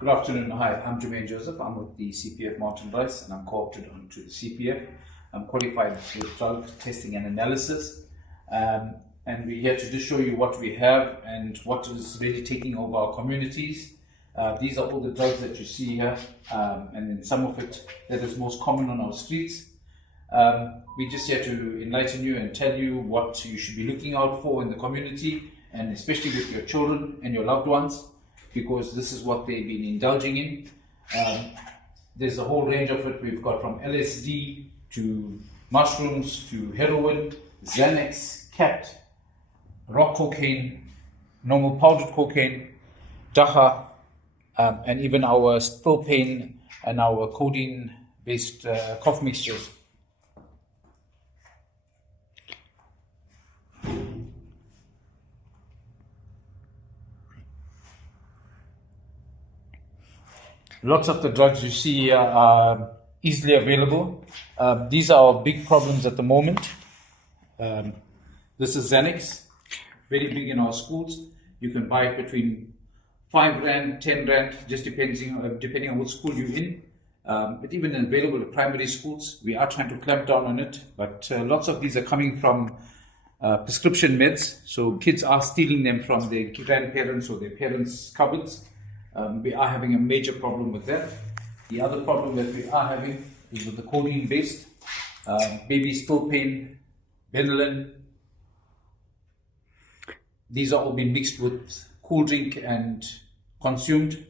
Good afternoon. Hi, I'm Jermaine Joseph. I'm with the CPF Mountain Rise and I'm co-opted onto the CPF. I'm qualified with drug testing and analysis. And we're here to just show you what we have and what is really taking over our communities. These are all the drugs that you see here, and then some of it that is most common on our streets. We're just here to enlighten you and tell you what you should be looking out for in the community, and especially with your children and your loved ones, because this is what they've been indulging in. There's a whole range of it. We've got from LSD to mushrooms to heroin, Xanax, cat, rock cocaine, normal powdered cocaine, dacha, and even our still pain and our codeine-based cough mixtures. Lots of the drugs you see here are easily available. These are our big problems at the moment. This is Xanax, very big in our schools. You can buy it between 5 Rand, 10 Rand, just depending on what school you're in. But even available at primary schools. We are trying to clamp down on it, but lots of these are coming from prescription meds. So kids are stealing them from their grandparents or their parents' cupboards. We are having a major problem with that. The other problem that we are having is with the codeine-based, baby still pain, Bennie. These are all being mixed with cool drink and consumed.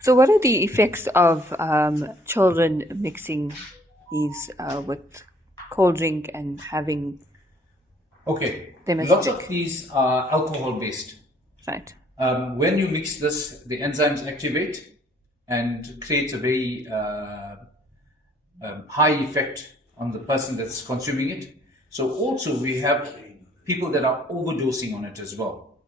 So what are the effects of children mixing these with cold drink and having them as lots of these are alcohol-based. Right. When you mix this, the enzymes activate and create a very high effect on the person that's consuming it. So also we have people that are overdosing on it as well.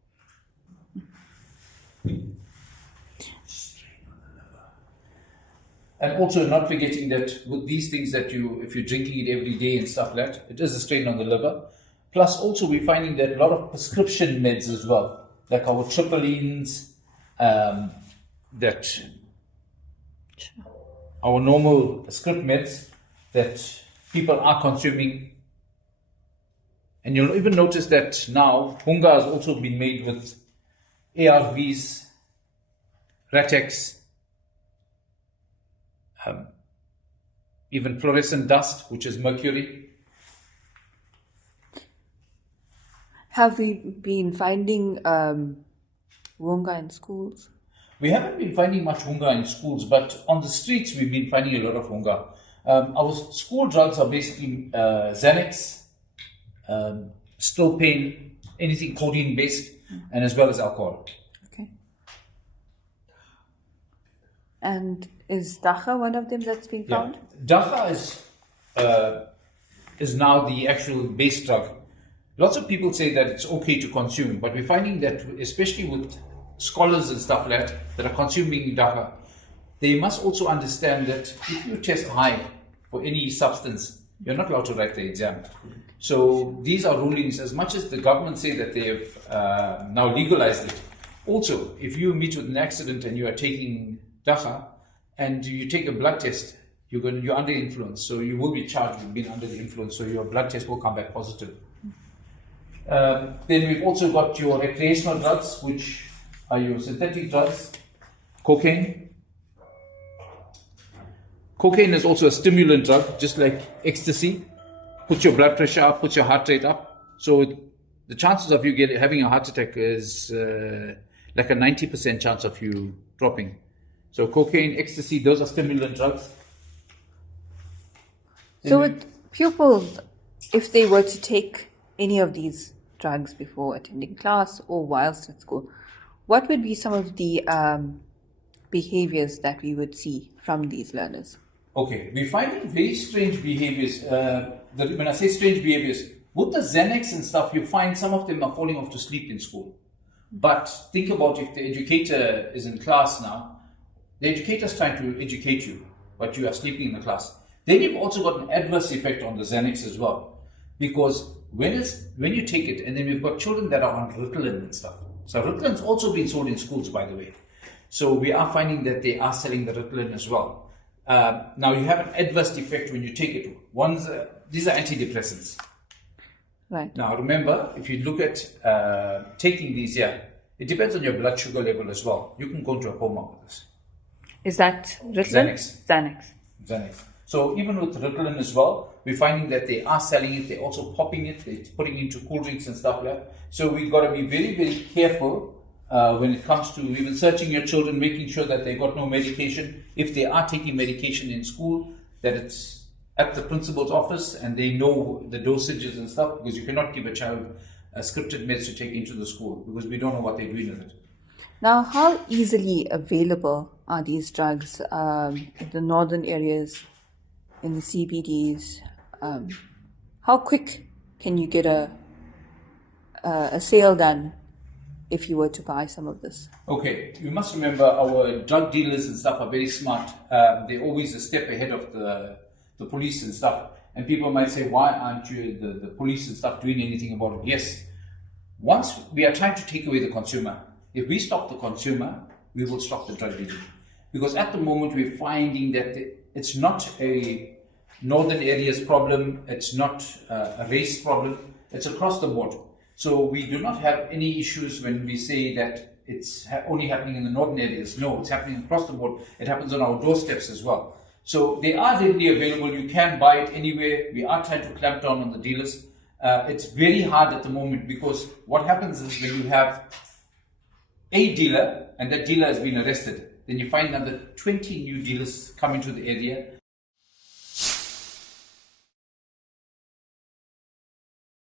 And also not forgetting that with these things that if you're drinking it every day and stuff like that, it is a strain on the liver. Plus also we're finding that a lot of prescription meds as well, like our tripolines, that our normal script meds that people are consuming. And you'll even notice that now Whoonga has also been made with ARVs, Ratex, even fluorescent dust, which is mercury. Have we been finding Whoonga in schools? We haven't been finding much Whoonga in schools, but on the streets we've been finding a lot of Whoonga. Our school drugs are basically Xanax, still pain, anything codeine based, and as well as alcohol. Okay. And is dacha one of them that's been found? Dacha is now the actual base drug. Lots of people say that it's okay to consume, but we're finding that, especially with scholars and stuff like that are consuming dacha, they must also understand that if you test high for any substance, you're not allowed to write the exam. So these are rulings, as much as the government say that they have now legalized it. Also, if you meet with an accident and you are taking dacha and you take a blood test, you're under influence, so you will be charged with being under the influence, so your blood test will come back positive. Then we've also got your recreational drugs, which are your synthetic drugs. Cocaine. Cocaine is also a stimulant drug, just like ecstasy. Puts your blood pressure up, puts your heart rate up. So the chances of you having a heart attack is like a 90% chance of you dropping. So cocaine, ecstasy, those are stimulant drugs. So with pupils, if they were to take any of these drugs before attending class or whilst at school, what would be some of the behaviors that we would see from these learners? Okay, we're finding very strange behaviors. When I say strange behaviors, with the Xanax and stuff, you find some of them are falling off to sleep in school. But think about if the educator is in class now, the educator is trying to educate you, but you are sleeping in the class. Then you've also got an adverse effect on the Xanax as well, because when you take it, and then we've got children that are on Ritalin and stuff. So Ritalin's also been sold in schools, by the way. So we are finding that they are selling the Ritalin as well. Now you have an adverse effect when you take it. These are antidepressants. Right. Now remember, if you look at taking these here, it depends on your blood sugar level as well. You can go into a coma with this. Is that Ritalin? Xanax. So even with Ritalin as well, we're finding that they are selling it. They're also popping it. They're putting it into cool drinks and stuff like that. So we've got to be very, very careful when it comes to even searching your children, making sure that they've got no medication. If they are taking medication in school, that it's at the principal's office and they know the dosages and stuff, because you cannot give a child scripted meds to take into the school because we don't know what they're doing with it. Now, how easily available are these drugs in the northern areas, in the CBDs? How quick can you get a sale done if you were to buy some of this? Okay, you must remember our drug dealers and stuff are very smart. They're always a step ahead of the police and stuff. And people might say, why aren't you, the police and stuff, doing anything about it? Yes. Once we are trying to take away the consumer, if we stop the consumer, we will stop the drug dealer. Because at the moment we're finding that it's not a northern areas problem, it's not a race problem, it's across the board. So we do not have any issues when we say that it's only happening in the northern areas. No, it's happening across the board. It happens on our doorsteps as well. So they are readily available. You can buy it anywhere. We are trying to clamp down on the dealers. It's very hard at the moment because what happens is when you have a dealer and that dealer has been arrested, then you find another 20 new dealers come into the area